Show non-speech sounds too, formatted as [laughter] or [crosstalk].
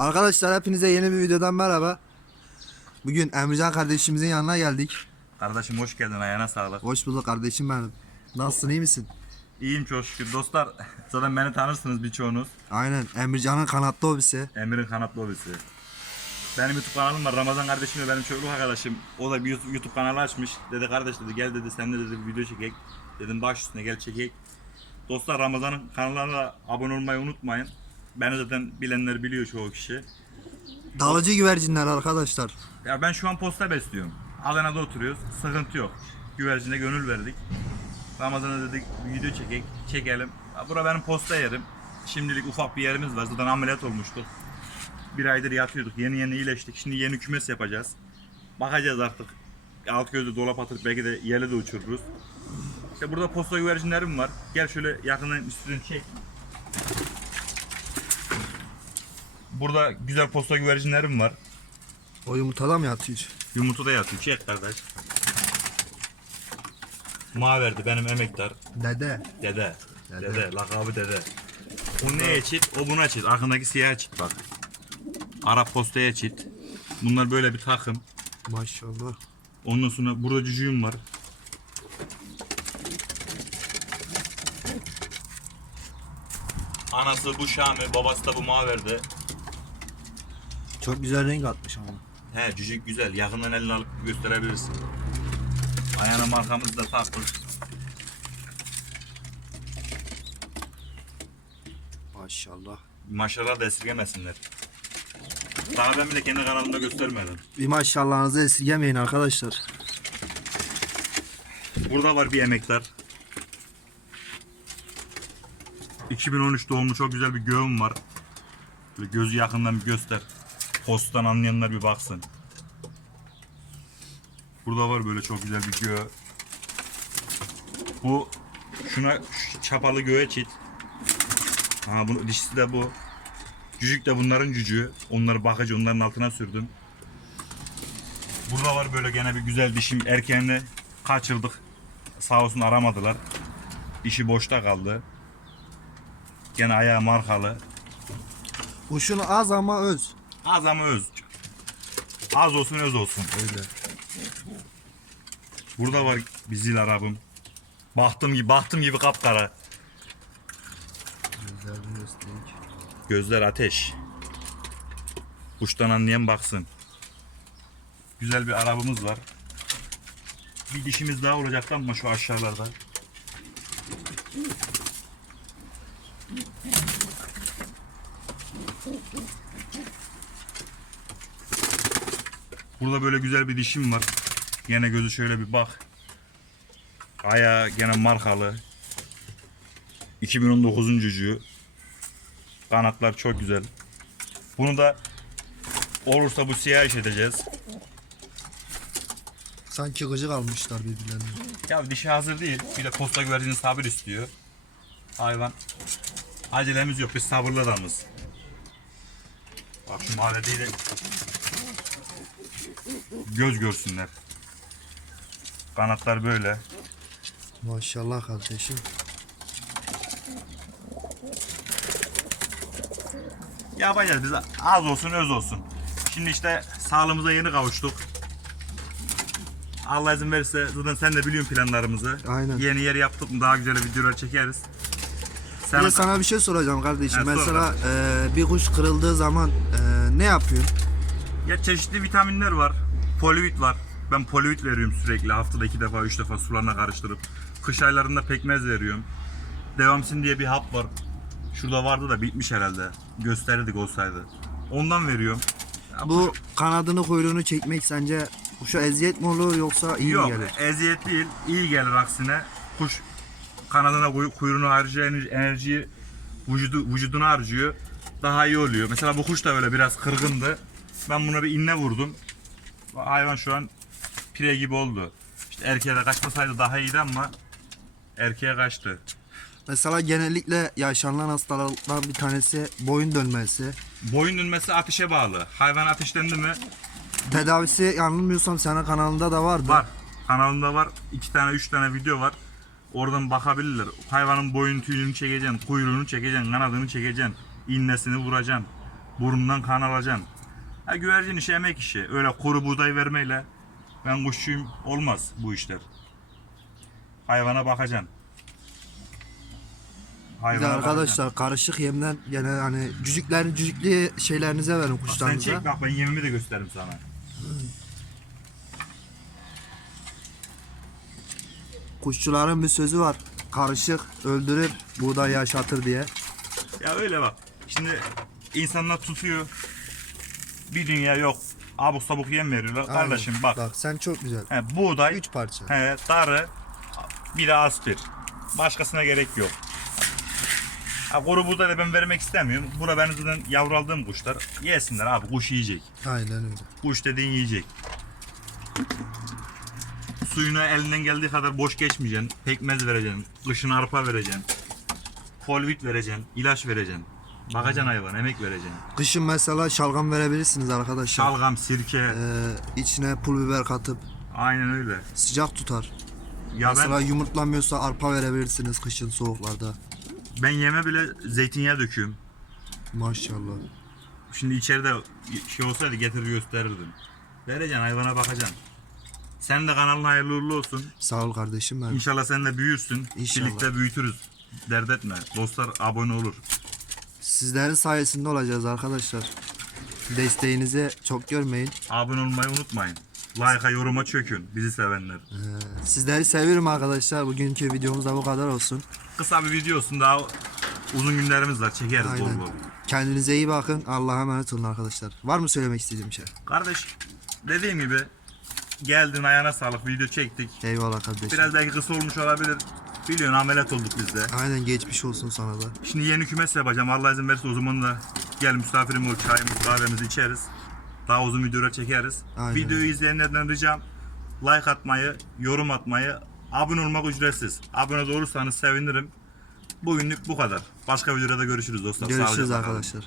Arkadaşlar hepinize yeni bir videodan merhaba. Bugün Emrecan kardeşimizin yanına geldik. Kardeşim hoş geldin ayağına sağlık. Hoş bulduk kardeşim benim. Nasılsın iyi misin? İyiyim çok şükür. Dostlar [laughs] zaten beni tanırsınız birçoğunuz. Aynen Emrecan'ın kanatlı hobisi. Emir'in kanatlı hobisi. Benim YouTube kanalım var. Ramazan kardeşim ve benim çocukluk arkadaşım. O da bir YouTube- YouTube kanalı açmış. Dedi kardeş dedi gel dedi sen de dedi bir video çekek. Dedim baş üstüne gel çekek. Dostlar Ramazan'ın kanalına abone olmayı unutmayın. Beni zaten bilenler biliyor çoğu kişi. Dalıcı güvercinler arkadaşlar. Ya ben şu an posta besliyorum. Adana'da oturuyoruz. Sıkıntı yok. Güvercine gönül verdik. Ramazan'a dedik video çekek, çekelim. Ya Bura benim posta yerim. Şimdilik ufak bir yerimiz var. Zaten ameliyat olmuştuk. Bir aydır yatıyorduk. Yeni yeni iyileştik. Şimdi yeni kümes yapacağız. Bakacağız artık. Alt gözü dolap atıp belki de yele de uçururuz. İşte burada posta güvercinlerim var. Gel şöyle yakından üstünü çek. Burada güzel posta güvercinlerim var. O yumurtada mı yatıyor? Yumurta da yatıyor. Çek kardeş. verdi benim emektar. Dede. Dede. Dede. Dede. Lakabı dede. O neye çit? O buna çit. Arkındaki siyah çit bak. Arap postaya çit. Bunlar böyle bir takım. Maşallah. Ondan sonra burada cücüğüm var. Anası bu Şami, babası da bu Maver'de. Çok güzel renk atmış ama. He cücük güzel. Yakından elini alıp gösterebilirsin. Ayağına markamızı da taktık. Maşallah. Maşallah da esirgemesinler. Daha ben bile kendi kanalımda göstermedim. Bir maşallahınızı esirgemeyin arkadaşlar. Burada var bir emektar. 2013 doğumlu çok güzel bir göğüm var. Böyle gözü yakından bir göster. Posttan anlayanlar bir baksın. Burada var böyle çok güzel bir göğe. Bu şuna şu çapalı göğe çit. Ha bu dişisi de bu. Cücük de bunların cücüğü. Onları bakıcı onların altına sürdüm. Burada var böyle gene bir güzel dişim erkeğini kaçırdık. Sağ olsun aramadılar. Dişi boşta kaldı. Gene ayağı markalı. Kuşun az ama öz. Az ama öz. Az olsun öz olsun. Öyle. Burada var bir zil arabım. Bahtım gibi, bahtım gibi kapkara. Gözlerini göstereyim. Gözler ateş. Kuştan anlayan baksın. Güzel bir arabamız var. Bir dişimiz daha olacaktı ama şu aşağılarda. Burada böyle güzel bir dişim var. Gene gözü şöyle bir bak. Ayağı gene markalı. 2019'un cücüğü. Kanatlar çok güzel. Bunu da olursa bu siyah iş edeceğiz. Sanki gıcık almışlar birbirlerine. Ya dişi hazır değil. Bir de posta güvercini sabır istiyor. Hayvan. Acelemiz yok. Biz sabırlı adamız. Bak şu mahalledeyi de göz görsünler. Kanatlar böyle. Maşallah kardeşim. Yapacağız biz az olsun öz olsun. Şimdi işte sağlığımıza yeni kavuştuk. Allah izin verirse zaten sen de biliyorsun planlarımızı. Aynen. Yeni yer yaptık mı daha güzel videolar çekeriz. Sen de sana bir şey soracağım kardeşim. Ha, sor Mesela e, bir kuş kırıldığı zaman e, ne yapıyorsun? Ya çeşitli vitaminler var. Polivit var. Ben polivit veriyorum sürekli. Haftada iki defa, üç defa sularına karıştırıp. Kış aylarında pekmez veriyorum. Devamsin diye bir hap var. Şurada vardı da bitmiş herhalde. Gösterirdik olsaydı. Ondan veriyorum. Bu kanadını kuyruğunu çekmek sence kuşa eziyet mi olur yoksa iyi Yok mi gelir? eziyet değil iyi gelir aksine kuş kanadına kuy- kuyruğuna harcayan ener- enerjiyi vücudu, vücuduna harcıyor daha iyi oluyor. Mesela bu kuş da böyle biraz kırgındı. Ben buna bir inne vurdum. Hayvan şu an pire gibi oldu. İşte erkeğe de kaçmasaydı daha iyiydi ama erkeğe kaçtı. Mesela genellikle yaşanılan hastalıklardan bir tanesi boyun dönmesi. Boyun dönmesi ateşe bağlı. Hayvan ateşlendi mi Tedavisi yanılmıyorsam senin kanalında da vardı. Var. Kanalımda var. iki tane, üç tane video var. Oradan bakabilirler. Hayvanın boyun tüyünü çekeceksin, kuyruğunu çekeceksin, kanadını çekeceksin, innesini vuracaksın. Burnundan kan alacaksın. Ha, güvercin işi emek işi. Öyle kuru buğday vermeyle ben kuşçuyum olmaz bu işler. Hayvana bakacaksın. Bir de Hayvana arkadaşlar karışık yemden gene hani cücüklerin cücüklü şeylerinize verin bakacaksın. Sen kuşlarınıza. çek bak ben yemimi de gösteririm sana. Kuşçuların bir sözü var. Karışık öldürür, buğday yaşatır diye. Ya öyle bak. Şimdi insanlar tutuyor. Bir dünya yok. Abuk sabuk yem veriyorlar. Kardeşim Aynen. bak. Bak sen çok güzel. He, buğday, Üç parça. he, darı, bir de aspir. Başkasına gerek yok. Ha, kuru buğday da ben vermek istemiyorum. Bura benim zaten yavru aldığım kuşlar. Yesinler abi kuş yiyecek. Aynen öyle. Kuş dediğin yiyecek. Suyunu elinden geldiği kadar boş geçmeyeceksin. Pekmez vereceksin. Kışın arpa vereceksin. Folvit vereceksin. ilaç vereceksin. Bakacaksın hayvan, emek vereceksin. Kışın mesela şalgam verebilirsiniz arkadaşlar. Şalgam, sirke. Ee, içine pul biber katıp Aynen öyle. sıcak tutar. Ya mesela ben, yumurtlanmıyorsa arpa verebilirsiniz kışın soğuklarda. ben yeme bile zeytinyağı döküyorum. Maşallah. Şimdi içeride şey olsaydı getirir gösterirdim. Vereceksin hayvana bakacaksın. Sen de kanalın hayırlı uğurlu olsun. Sağ ol kardeşim ben. İnşallah sen de büyürsün. İnşallah. Birlikte büyütürüz. Dert etme. Dostlar abone olur. Sizlerin sayesinde olacağız arkadaşlar. Desteğinizi çok görmeyin. Abone olmayı unutmayın. Like'a yoruma çökün. Bizi sevenler. Ee, sizleri seviyorum arkadaşlar. Bugünkü videomuz da bu kadar olsun. Kısa bir video olsun daha uzun günlerimiz var. Çekeriz bol Aynen. bol. Kendinize iyi bakın. Allah'a emanet olun arkadaşlar. Var mı söylemek istediğim bir şey? Kardeş dediğim gibi geldin ayağına sağlık video çektik. Eyvallah kardeşim. Biraz belki kısa olmuş olabilir. Biliyorsun ameliyat olduk biz de. Aynen geçmiş olsun sana da. Şimdi yeni kümes yapacağım. Allah izin verirse o zaman da gel misafirim ol çayımız kahvemizi içeriz. Daha uzun videolar çekeriz. Aynen Videoyu izleyenlerden ricam like atmayı, yorum atmayı, abone olmak ücretsiz. Abone olursanız sevinirim. Bugünlük bu kadar. Başka videoda görüşürüz dostlar. Görüşürüz kalın. arkadaşlar.